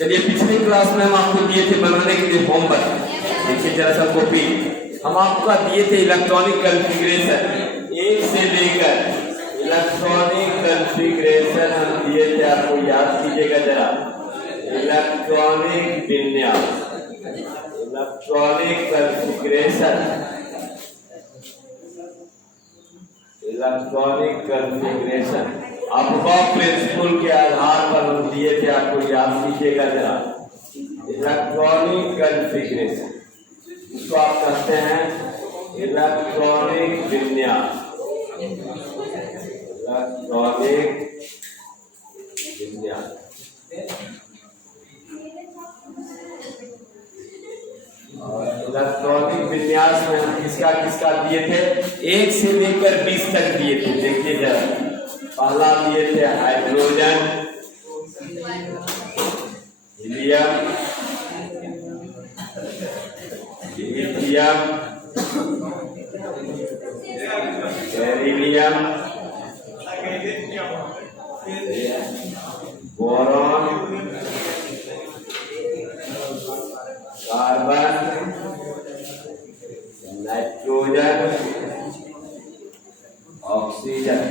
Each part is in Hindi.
चलिए पिछली क्लास में हम आपको दिए थे बनाने के लिए होमवर्क। देखिए जरा सा कॉपी हम आपको दिए थे इलेक्ट्रॉनिक कॉन्फ़िगरेशन 1 से लेकर इलेक्ट्रॉनिक कॉन्फ़िगरेशन हम दिए थे, आपको याद कीजिएगा जरा। इलेक्ट्रॉनिक विन्यास, electronic configuration, electronic configuration aufbau principle के आधार पर हम दिए थे, आपको याद कीजिएगा जरा। इलेक्ट्रॉनिक कॉन्फ़िगरेशन इसको आप कहते हैं इलेक्ट्रॉनिक विन्यास, इलेक्ट्रॉनिक विन्यास। इलेक्ट्रॉनिक विन्यास में हम किसका किसका दिए थे? 1 से लेकर 20 तक दिए थे। देखिए जरा, पहला दिए थे hydrogen, helium, lithium, beryllium, boron, carbon, nitrogen, oxygen.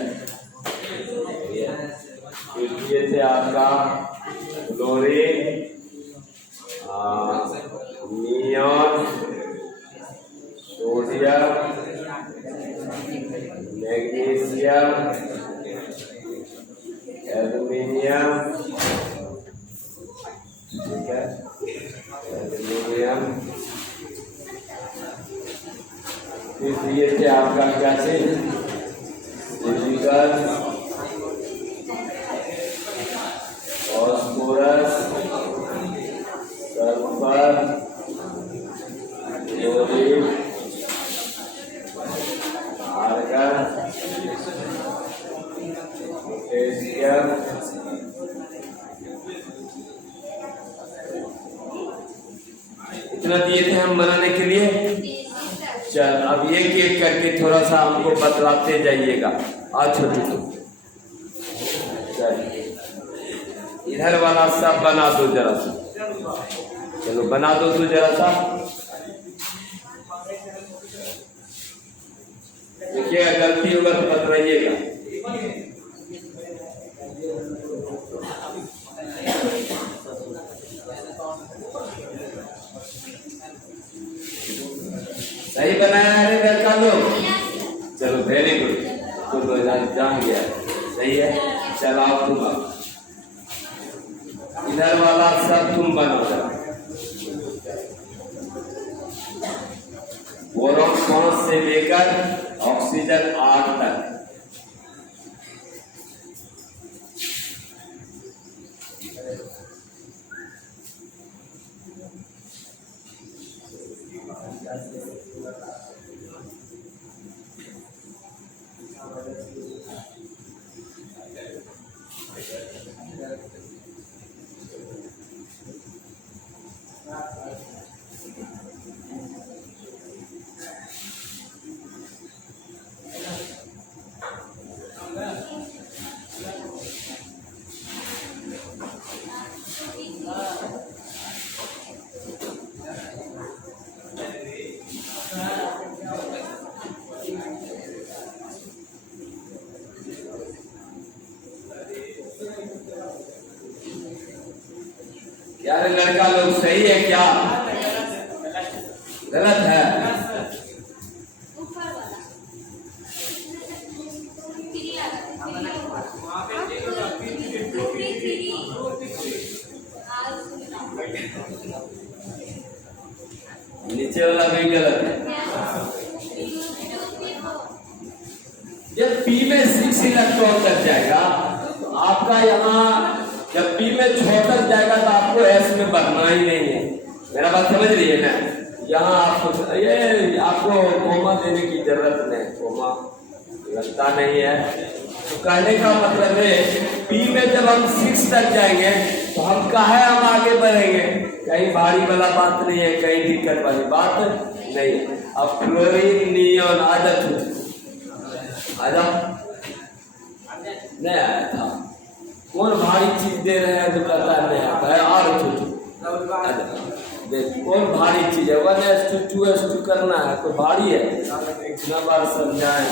ये थे आपका chlorine, neon, sodium, magnesium, aluminium, ठीक है, एल्युमिनियम। फिर ये थे आपका क्या चीज? Silicon, phosphorus, sulphur, chlorine, argon, potassium, इतना दिए थे हम बनाने के लिए। चल अब एक एक करके थोड़ा सा हमको बतलाते जाइएगा। आज छोटू चल इधर वाला सब बना दो जरा सा, चलो बना दो तू जरा सा। देखिएगा गलती होगा तो बतलाइएगा। सही बनाया है लड़का लोग? चलो वेरी गुड, तो जान गया, सही है। चलो आओ तुम, इधर वाला सब तुम बनाओ जरा। बोरॉन 5 से लेकर ऑक्सीजन 8 तक। यार लड़का लोग सही है क्या? गलत है? नीचे वाला भी गलत है। जब पी में 6 इलेक्ट्रॉन तक जाएगा तो आपका यहाँ जब पी में 6 तक जाएगा तो आपको एस में बढ़ना ही नहीं है। मेरा बात समझ रही है ना? यहाँ आपको ये आपको कोमा देने की जरूरत नहीं, कोमा लगता नहीं है। तो कहने का मतलब है पी में जब हम 6 तक जाएंगे तो हम कहे हम आगे बढ़ेंगे, कहीं भारी वाला बात नहीं है, कहीं दिक्कत वाली बात नहीं है। अब क्लोरीन, नियॉन आदत आजा नहीं आया था। कौन भारी चीज दे रहे हैं जो कहता नहीं आता है? और देख कौन भारी चीज है, 1:2 2:2 करना है तो भारी है, इतना बार समझाए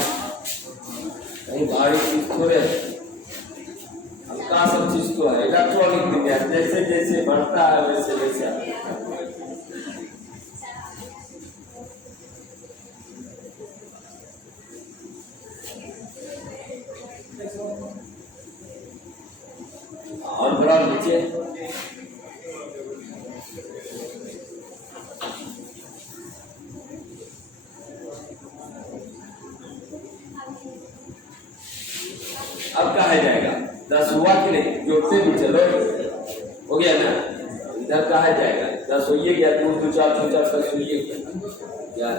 कहीं भारी चीज थोड़े, हल्का सब चीज तो है। इलेक्ट्रॉनिक विज्ञान जैसे जैसे बढ़ता है वैसे वैसे आता है। और बड़ा नीचे अब कहा जाएगा 10 हुआ कि नहीं, जोड़ते भी चलो, हो गया ना। इधर कहा जाएगा 10 होइए गया, 2 2 4 2 4 10 होइए गया।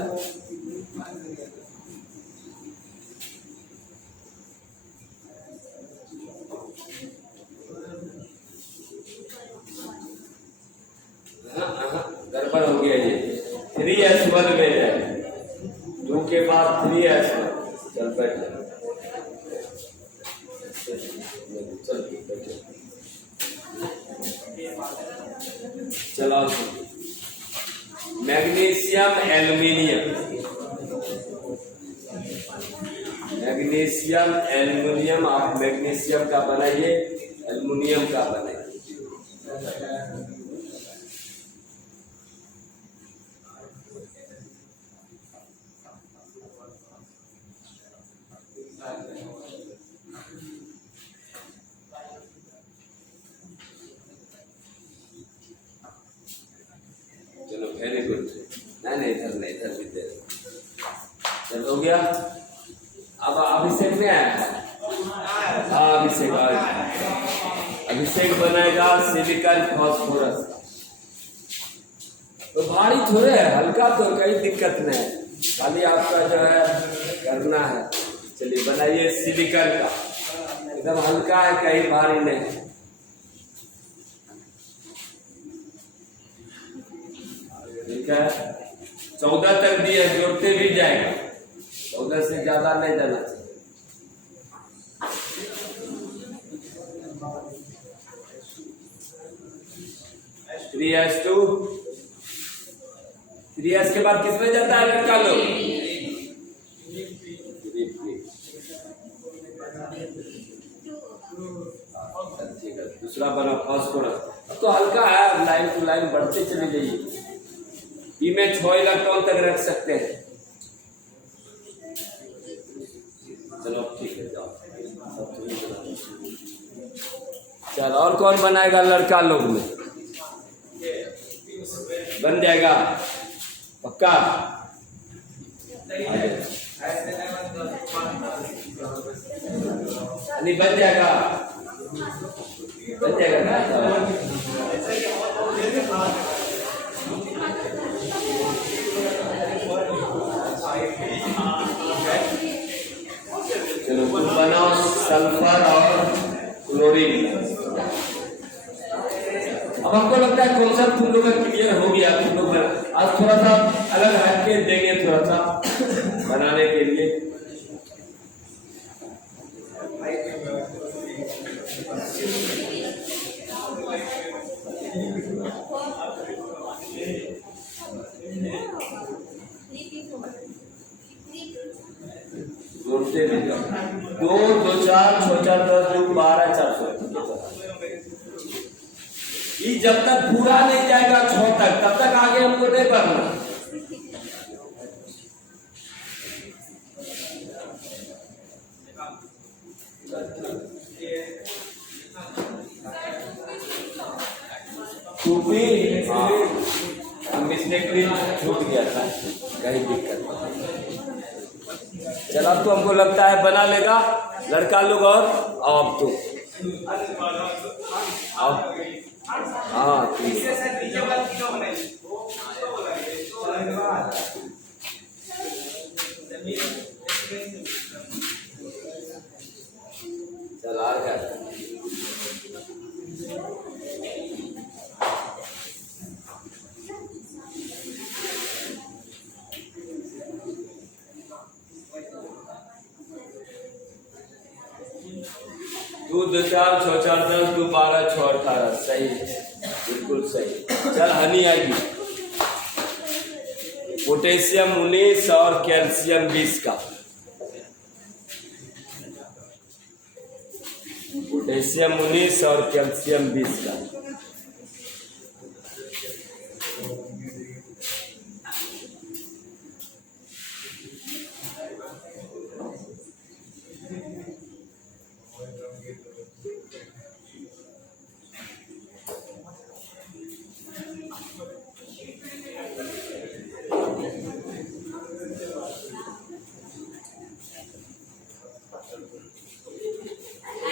गड़बड़ हो गया ये, 3s1 में है, 2 के बाद 3s1। चल बैठ चल बैठे, चलो मैग्नीशियम एल्यूमिनियम, मैग्नीशियम एल्यूमिनियम, आप मैग्नीशियम का बनाइए, एल्यूमिनियम का बनाइए। चलो वेरी गुड, नहीं इधर नहीं, इधर भी दे। चल हो गया। अब अभिषेक में आया, हाँ अभिषेक अभिषेक बनाएगा सिलिकॉन फास्फोरस। तो भारी थोड़े है, हल्का, तो कोई दिक्कत नहीं है, खाली आपका जो है करना है। चलिए बनाइए सिलिकॉन का, एकदम हल्का है, कहीं भारी नहीं। ठीक है, 14 तक दिए, जोड़ते भी जाएगा, 14 से ज्यादा नहीं जाना चाहिए। थ्री एस के बाद किसमें जाता है लड़का लोग? दूसरा बना फास्फोरस। अब तो हल्का है, लाइन टू लाइन बढ़ते चले जाइए। ई में 6 इलेक्ट्रॉन तक रख सकते हैं। चलो ठीक है, जाओ चल। और कौन बनाएगा लड़का लोग में? बन जाएगा पक्का? नहीं बन जाएगा, बन जाएगा ना। चलो कुछ बनाओ, सल्फर और क्लोरीन। अब हमको लगता है कॉन्सेप्ट तुम लोग का क्लियर हो गया। तुम लोग आज थोड़ा सा अलग हट के देंगे, थोड़ा सा बनाने के लिए। जोड़ते भी जाओ, 2 2 4 6 4 10 2 12 400। ये जब तक पूरा नहीं जाएगा 6 तक, तब तक आगे हमको नहीं बढ़ना। टूपी मिस्टेकली छूट गया था, कहीं दिक्कत। चलो अब तो हमको लगता है बना लेगा लड़का लोग। और अब तो हाँ ठीक है। चल आ गया। दो 2 4 6 4 10 2 12 6 18 सही, बिल्कुल सही। चल हनी आएगी। पोटेशियम 19 और कैल्शियम 20 का। पोटेशियम 19 और कैल्शियम 20 का।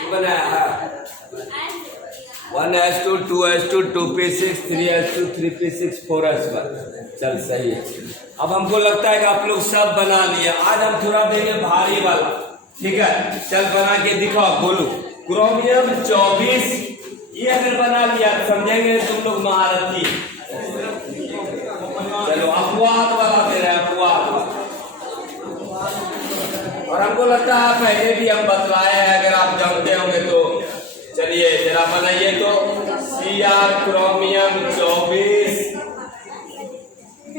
बनाया है 1:2, 2:2, 2p6, 3:2, 3p6, 4:1। चल सही है। अब हमको लगता है कि आप लोग सब बना लिया। आज हम थोड़ा देंगे भारी वाला, ठीक है। चल बना के दिखाओ, बोलो। क्रोमियम 24, ये अगर बना लिया समझेंगे तुम लोग महारथी। चलो अपवाद वाला दे रहे हैं, अपवाद। और हमको लगता है पहले भी हम बतलाए हैं, अगर आप जानते होंगे तो चलिए जरा बनाइए तो। Cr क्रोमियम 24,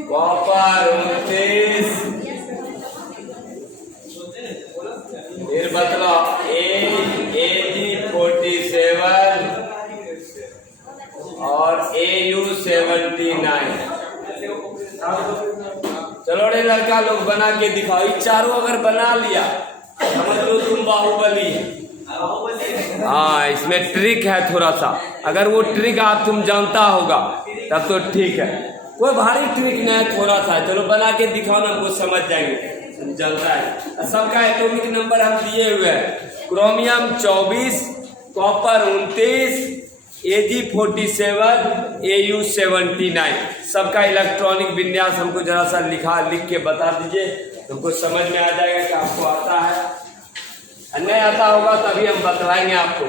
कॉपर 29, फिर बतलाओ Ag47 और Au79। चलो रे लड़का लोग बना के दिखाओ। ये चारों अगर बना लिया समझ लो तुम बाहुबली है। हाँ, इसमें ट्रिक है थोड़ा सा। अगर वो ट्रिक आप तुम जानता होगा तब तो ठीक है, कोई भारी ट्रिक नहीं है, थोड़ा सा। चलो बना के दिखाओ ना, हमको समझ जाएंगे, चलता है। सबका एटॉमिक नंबर हम दिए हुए हैं। Chromium 24, copper 29, Ag47, Au79। सबका इलेक्ट्रॉनिक विन्यास हमको जरा सा लिख के बता दीजिए, तुमको समझ में आ जाएगा कि आपको आता है। नहीं आता होगा तभी हम बतलाएंगे आपको।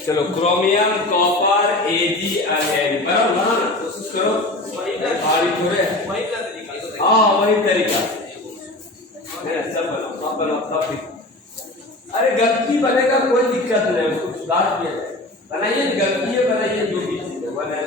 चलो क्रोमियम, कॉपर, Ag बराबर, कोशिश करो। भारी थोड़े, हाँ वही तरीका सब बनाओ। अरे गलती बनेगा कोई दिक्कत नहीं, उसको सुधार किया बनाइए, गलती बनाइए जो भी बने।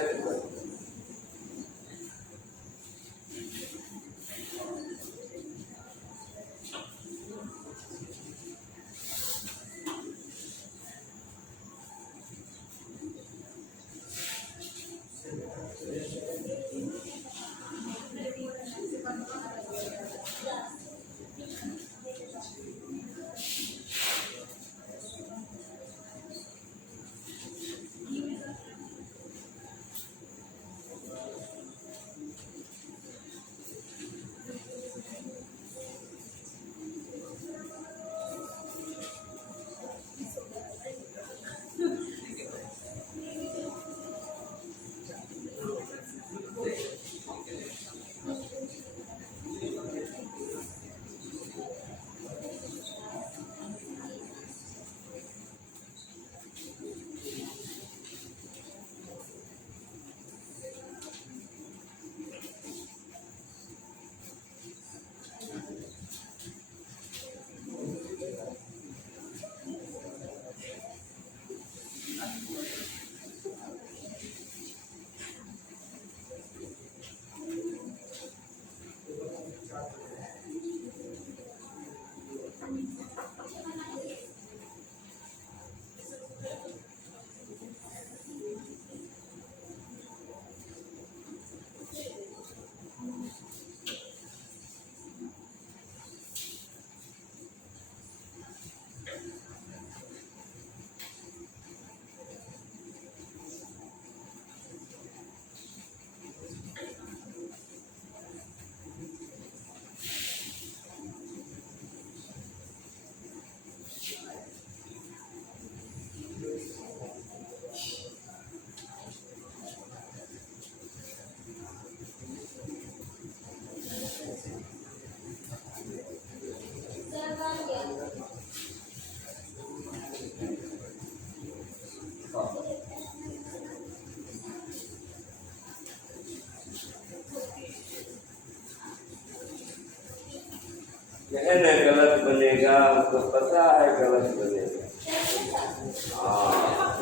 है ना, गलत बनेगा, हमको पता है गलत बनेगा।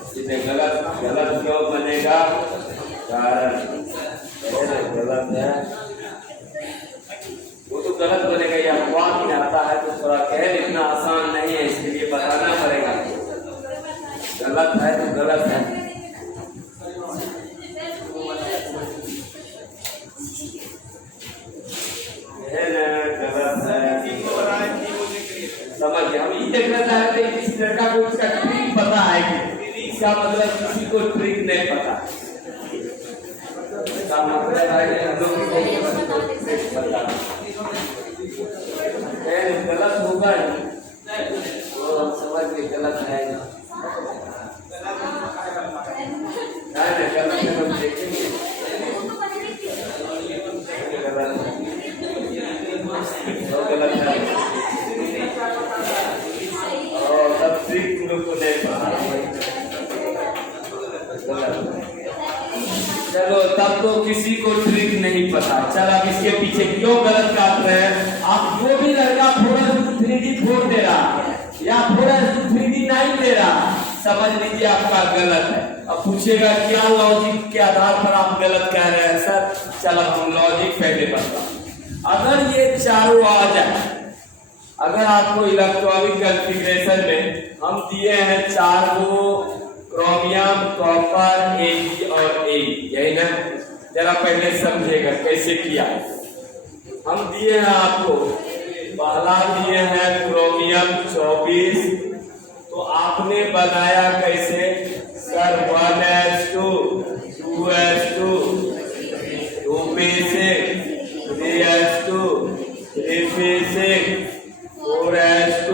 इसलिए गलत क्यों बनेगा, कारण है ना गलत है, वो तो गलत बनेगा। या वाक में आता है तो थोड़ा कह लिखना आसान नहीं है, इसलिए बताना पड़ेगा। गलत है तो गलत है। समझ गया। हम ये देखना चाहते हैं किसी लड़का को इसका ट्रिक पता है कि इसका मतलब किसी को ट्रिक नहीं पता। इसका मतलब है कि हम लोग को ट्रिक पता है, गलत होगा तो हम समझ के गलत है ना, गलत है हम देखेंगे गलत है और तब ट्रिक लोग को नहीं पता। चलो तब तो किसी को ट्रिक नहीं पता। चल अब इसके पीछे क्यों गलत काट रहे हैं आप। जो भी लड़का 3D 4 दे रहा या 3D 9 दे रहा, समझ लीजिए आपका गलत है। अब पूछेगा क्या लॉजिक के आधार पर आप गलत कह रहे हैं सर। चलो हम लॉजिक पहले बताओ। अगर ये चारों आ जाए, अगर आपको इलेक्ट्रॉनिक कॉन्फ़िगरेशन में हम दिए हैं 4 को क्रोमियम, कॉपर, Ag और A, यही ना। जरा पहले समझेगा कैसे किया। हम दिए हैं आपको, पहला दिए हैं क्रोमियम 24, तो आपने बनाया कैसे sir 1s2 2s2 2p6 3s2 3p6 4s2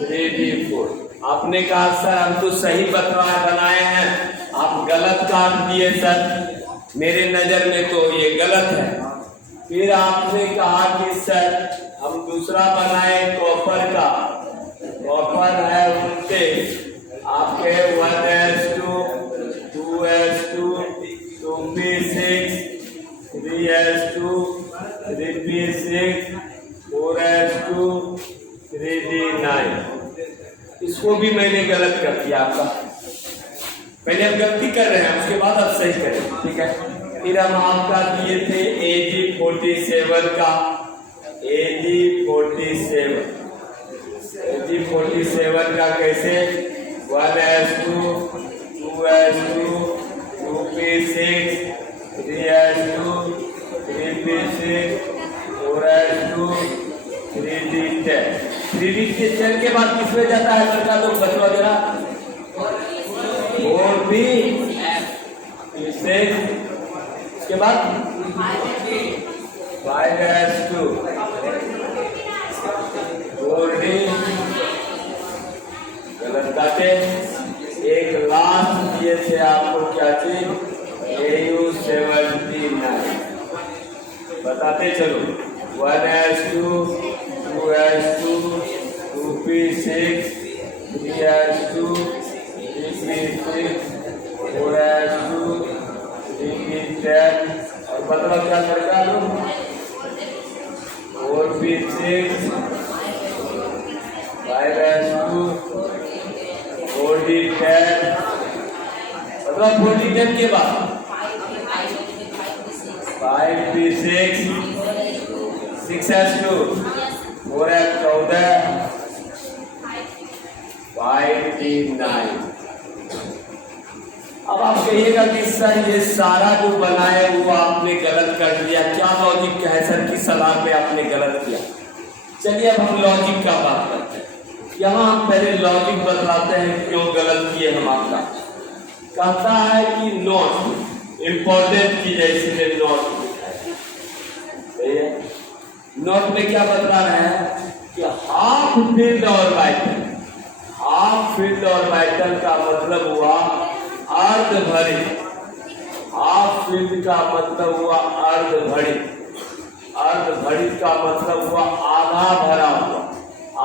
3d4। आपने कहा सर हम तो सही बनाए हैं, आप गलत काट दिए सर, मेरे नजर में तो ये गलत है। फिर आपने कहा कि सर हम दूसरा बनाए कॉपर का, कॉपर है 29, आपके 1s2 2s2 2p6 3s2 3p6 4s2 3d9। इसको भी मैंने गलत कर दिया आपका। पहले हम गलती कर रहे हैं, उसके बाद आप सही करें, ठीक है। फिर हम आपका दिए थे Ag47 का, Ag47 का कैसे 1s2 2s2 2p6 3s2 3p6 4s2 3d10। 3d10 के बाद किसमें जाता है लड़का, तो बचवा जरा 4p6 के बाद 5s2 4d, गलत काटे। एक लास्ट दिए थे आपको क्या चीज, Au79। बताते चलो 1s2 2s2 2p6 3s2 3p6 4s2 3p10। और मतलब क्या करता है 4p6 5s2 4d10। मतलब 4d10 के बाद 5p6 6s2 4s14 5d9। अब आप कहिएगा कि सर ये सारा जो बनाए वो आपने गलत कर दिया, क्या लॉजिक क्या है सर, किस सलाह पे आपने गलत किया। चलिए अब हम लॉजिक का बात करते हैं। यहाँ हम पहले लॉजिक बतलाते हैं क्यों गलत किए हम आपका। कहता है कि नोट इंपॉर्टेंट चीज है, इसलिए नोट सही है। नोट में क्या बतला रहे हैं कि half filled orbital, half filled orbital का मतलब हुआ अर्धभरी, हाफ फील्ड का मतलब हुआ अर्धभरी, अर्धभरी का मतलब हुआ आधा भरा हुआ।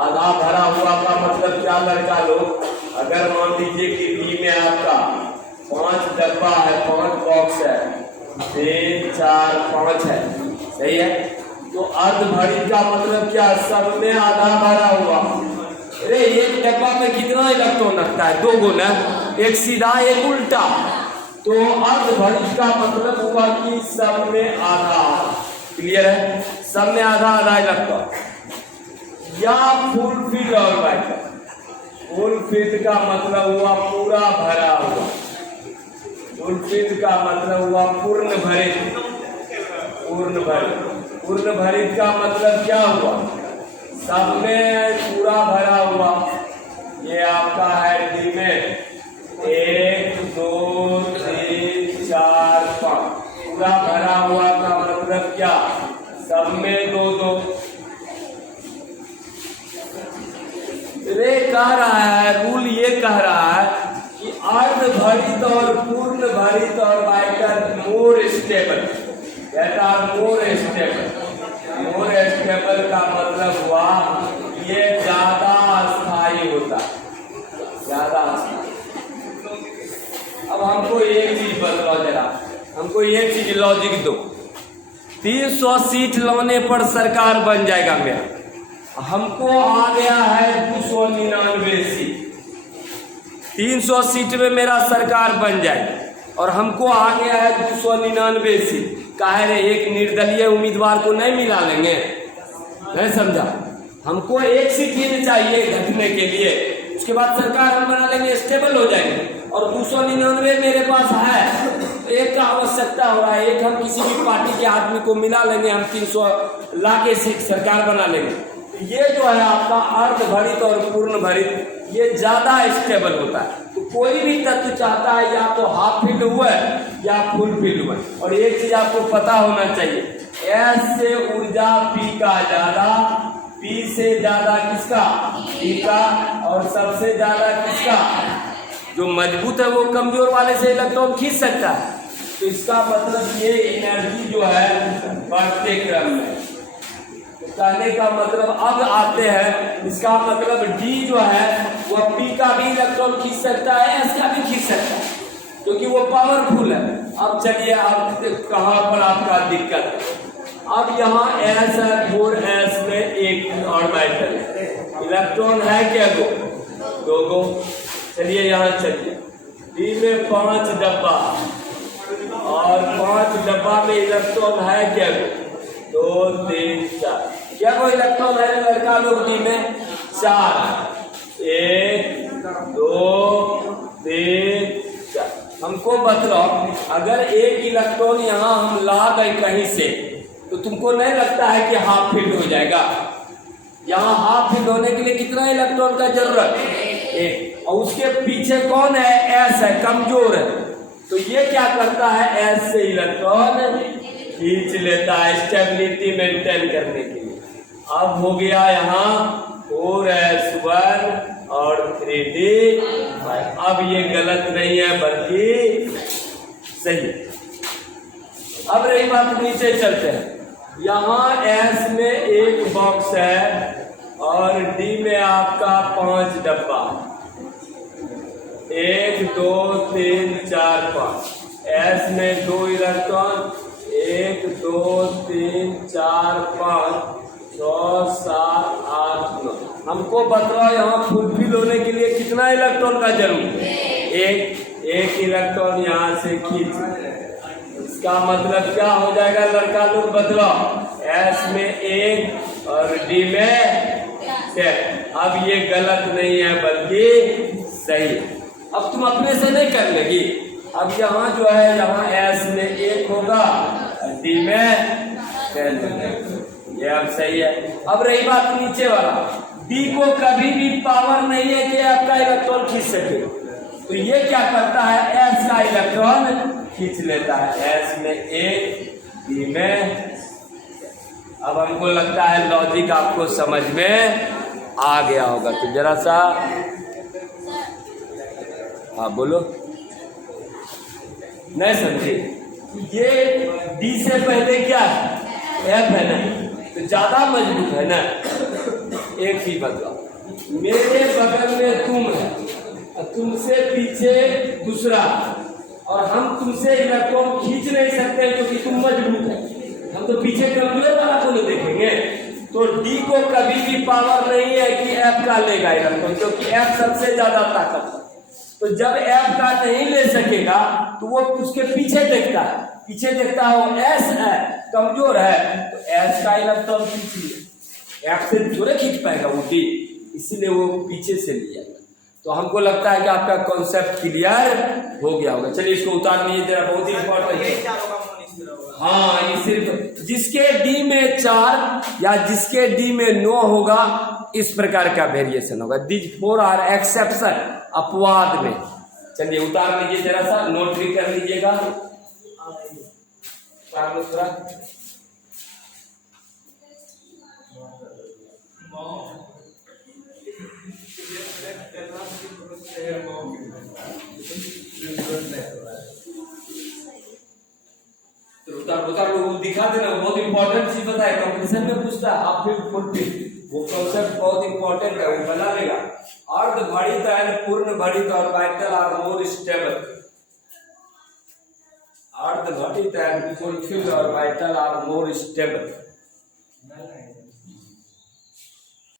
आधा भरा हुआ का मतलब क्या लड़का लोग, अगर मान लीजिए कि बी में आपका 5 डब्बा है, 5 बॉक्स है, 3 4 5 है, सही है। तो अर्धभरित का मतलब क्या, सब में आधा भरा हुआ। अरे एक डब्बा में कितना इलेक्ट्रॉन रखता है, 2 गो ना, एक सीधा एक उल्टा। तो अर्धभरित का मतलब हुआ कि सब में आधा। क्लियर है, सब में आधा आधा इलेक्ट्रॉन। या फुल फिल और वाइटर, फुल फिल का मतलब हुआ पूरा भरा हुआ, फुल फिल का मतलब हुआ पूर्ण भरित, पूर्ण भरित। पूर्ण भरित का मतलब क्या हुआ, सब में पूरा भरा हुआ। ये आपका है डी में 1 2 3 4 5, पूरा भरा हुआ का मतलब क्या, सब में 2 2। रे कह रहा है, रूल ये कह रहा है कि अर्धभरित और पूर्ण भरित और वाइटर more stable, more stable. More stable का मतलब हुआ ये ज्यादा स्थायी होता, ज्यादा स्थायी। अब हमको एक चीज बताओ जरा, हमको एक चीज लॉजिक दो। 300 सीट लाने पर सरकार बन जाएगा मेरा, हमको आ गया है 299 सीट। 300 सीट में मेरा सरकार बन जाए और हमको आ गया है 299 सीट। काहे रे, एक निर्दलीय उम्मीदवार को नहीं मिला लेंगे, नहीं समझा। हमको एक सीट ही चाहिए घटने के लिए, उसके बाद सरकार हम बना लेंगे, स्टेबल हो जाएंगे। और 299 मेरे पास है, एक का आवश्यकता हो रहा है, एक हम किसी भी पार्टी के आदमी को मिला लेंगे, हम 300 ला के सीट सरकार बना लेंगे। ये जो है आपका अर्धभरित और पूर्ण भरित, ये ज्यादा स्टेबल होता है। तो कोई भी तत्व चाहता है या तो हाफ फील्ड हुआ या फुल फील्ड हुआ। और एक चीज आपको पता होना चाहिए, एस से ऊर्जा पी का ज्यादा, पी से ज्यादा किसका, पी का, और सबसे ज्यादा किसका, जो मजबूत है वो कमजोर वाले से इलेक्ट्रॉन खींच सकता है। तो इसका मतलब ये एनर्जी जो है बढ़ते क्रम में, कहने का मतलब अब आते हैं, इसका मतलब डी जो है वह पी का भी इलेक्ट्रॉन खींच सकता है, एस का भी खींच सकता है, क्योंकि वो पावरफुल है। अब चलिए, अब कहाँ पर आपका दिक्कत है। अब यहाँ एस है, 4s में एक ऑर्बिटल है, इलेक्ट्रॉन है क्या, 2 गो। चलिए यहाँ चलिए, डी में 5 डब्बा और 5 डब्बा में इलेक्ट्रॉन है क्या, 2 3 4। क्या कोई इलेक्ट्रॉन है लड़का लोग डी में, 4, 1 2 3 4। हमको बतलाओ, अगर एक इलेक्ट्रॉन यहाँ हम ला गए कहीं से, तो तुमको नहीं लगता है कि हाफ फील्ड हो जाएगा। यहाँ हाफ फील्ड होने के लिए कितना इलेक्ट्रॉन का जरूरत, 1। और उसके पीछे कौन है, एस है, कमजोर है। तो ये क्या करता है, एस से इलेक्ट्रॉन खींच लेता है स्टेबिलिटी मेंटेन करने के लिए। अब हो गया यहाँ 4s1 और 3d। अब ये गलत नहीं है बल्कि सही। अब रही बात, नीचे चलते हैं। यहाँ s में एक बॉक्स है और d में आपका 5 डब्बा, 1 2 3 4 5। s में 2 इलेक्ट्रॉन, 1 2 3 4 5 6 7 8 9। हमको बताओ यहाँ फुलफिल होने के लिए कितना इलेक्ट्रॉन का जरूरत है, एक इलेक्ट्रॉन यहाँ से खींच। इसका मतलब क्या हो जाएगा लड़का लोग, बदलाओ, s में 1 और d में 10। अब ये गलत नहीं है बल्कि सही। अब तुम अपने से नहीं कर लेगी। अब यहाँ जो है, यहाँ s में 1 होगा, d में 10, ये अब सही है। अब रही बात नीचे वाला, d को कभी भी पावर नहीं है कि आपका इलेक्ट्रॉन खींच सके, तो ये क्या करता है, s का इलेक्ट्रॉन खींच लेता है, s में 1 d में। अब हमको लगता है लॉजिक आपको समझ में आ गया होगा, तो जरा सा हाँ बोलो, नहीं समझे। ये d से पहले क्या है, f है ना, तो ज्यादा मजबूत है ना। एक ही बताओ, मेरे बगल में तुम है, तुमसे पीछे दूसरा, और हम तुमसे इलेक्ट्रॉन खींच नहीं सकते क्योंकि तुम मजबूत है। हम तो पीछे कमजोर वाला को नहीं देखेंगे। तो डी को कभी भी पावर नहीं है कि एफ का लेगा इलेक्ट्रॉन, क्योंकि एफ सबसे ज्यादा ताकत है। तो जब एफ का नहीं ले सकेगा तो वो उसके पीछे देखता है, पीछे देखता है वो एस है कमजोर है, तो एस का इलेक्ट्रॉन खींचिए, एफ से थोड़े खींच पाएगा वो डी, इसीलिए वो पीछे से लिया। तो हमको लगता है कि आपका कॉन्सेप्ट क्लियर हो गया होगा। चलिए इसको उतार लीजिए जरा, बहुत ही इंपॉर्टेंट है। हाँ, ये सिर्फ जिसके डी में 4 या जिसके डी में 9 होगा इस प्रकार का वेरिएशन होगा। दिस 4 आर एक्सेप्शन अपवाद में। चलिए उतार लीजिए जरा सा, नोट भी कर लीजिएगा। उतार लो थोड़ा। उतार लो, दिखा देना, बहुत इंपॉर्टेंट चीज बताए, कंपटीशन में पूछता है। आप फिर फुलफिल वो कॉन्सेप्ट बहुत इंपॉर्टेंट है, वो बना लेगा। अर्धभरित एंड पूर्ण भरित ऑर्बिटल आर मोर स्टेबल। अर्धभरित and fulfilled orbital are more stable.